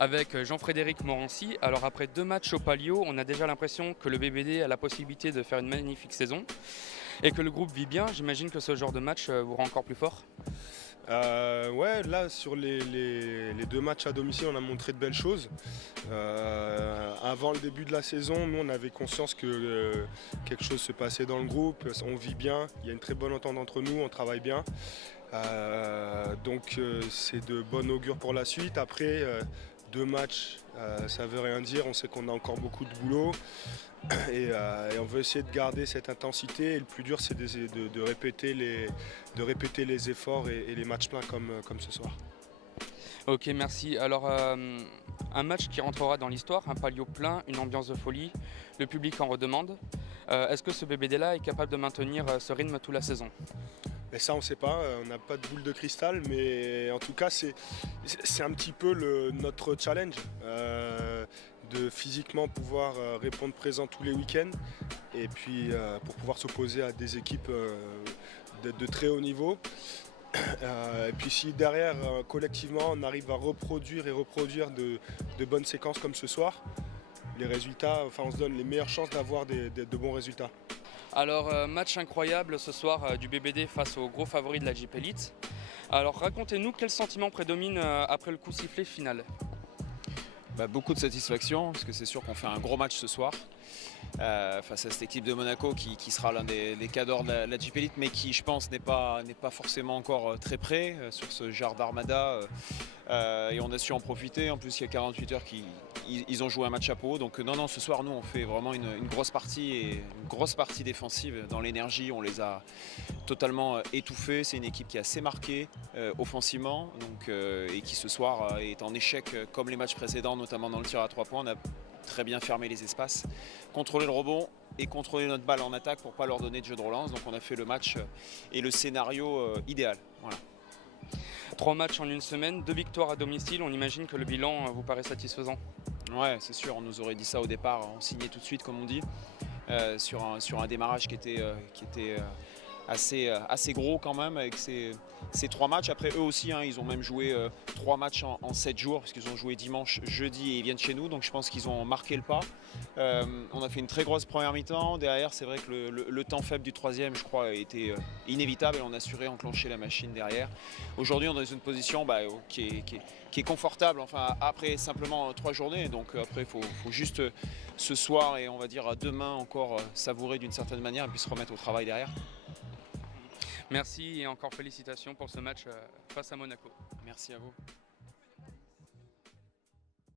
avec Jean-Frédéric Morancy. Alors après 2 matchs au Palio, on a déjà l'impression que le BBD a la possibilité de faire une magnifique saison et que le groupe vit bien. J'imagine que ce genre de match vous rend encore plus fort. Ouais, là sur les 2 matchs à domicile, on a montré de belles choses. Avant le début de la saison, nous on avait conscience que quelque chose se passait dans le groupe, on vit bien, il y a une très bonne entente entre nous, on travaille bien. Donc c'est de bon augure pour la suite. Après 2 matchs, ça veut rien dire, on sait qu'on a encore beaucoup de boulot. Et on veut essayer de garder cette intensité. Et le plus dur, c'est de répéter les efforts et les matchs pleins comme ce soir. Ok, merci. Alors un match qui rentrera dans l'histoire, un Palio plein, une ambiance de folie, le public en redemande. Est-ce que ce BBD-là est capable de maintenir ce rythme toute la saison? Mais ça, on ne sait pas, on n'a pas de boule de cristal, mais en tout cas, c'est un petit peu notre challenge, de physiquement pouvoir répondre présent tous les week-ends, et puis pour pouvoir s'opposer à des équipes de très haut niveau. Et puis si derrière, collectivement, on arrive à reproduire de bonnes séquences comme ce soir, les résultats, enfin, on se donne les meilleures chances d'avoir de bons résultats. Alors match incroyable ce soir du BBD face aux gros favoris de la Jeep Elite. Alors racontez-nous quel sentiment prédomine après le coup sifflé final. Beaucoup de satisfaction, parce que c'est sûr qu'on fait un gros match ce soir face à cette équipe de Monaco qui sera l'un des cadors de la Jeep Elite, mais qui, je pense, n'est pas forcément encore très prêt sur ce genre d'armada. Et on a su en profiter. En plus, il y a 48 heures ils ont joué un match à Pau. Donc non, ce soir, nous, on fait vraiment une grosse partie, et une grosse partie défensive. Dans l'énergie, on les a totalement étouffés. C'est une équipe qui est assez marquée offensivement, et qui ce soir est en échec comme les matchs précédents, notamment dans le tir à 3 points. On a très bien fermé les espaces, contrôler le rebond et contrôler notre balle en attaque pour ne pas leur donner de jeu de relance. Donc on a fait le match et le scénario idéal. Voilà. 3 matchs en une semaine, 2 victoires à domicile, on imagine que le bilan vous paraît satisfaisant. Ouais, c'est sûr, on nous aurait dit ça au départ, on signait tout de suite comme on dit, sur un démarrage qui était assez gros quand même avec ces 3 matchs. Après eux aussi, ils ont même joué 3 matchs en 7 jours, parce qu'ils ont joué dimanche, jeudi et ils viennent chez nous, donc je pense qu'ils ont marqué le pas. On a fait une très grosse première mi-temps. Derrière, c'est vrai que le temps faible du 3e, je crois, était inévitable, et on a su enclencher la machine derrière. Aujourd'hui, on est dans une position qui est confortable, enfin après simplement 3 journées, donc après il faut juste ce soir et on va dire demain encore savourer d'une certaine manière et puis se remettre au travail derrière. Merci et encore félicitations pour ce match face à Monaco. Merci à vous.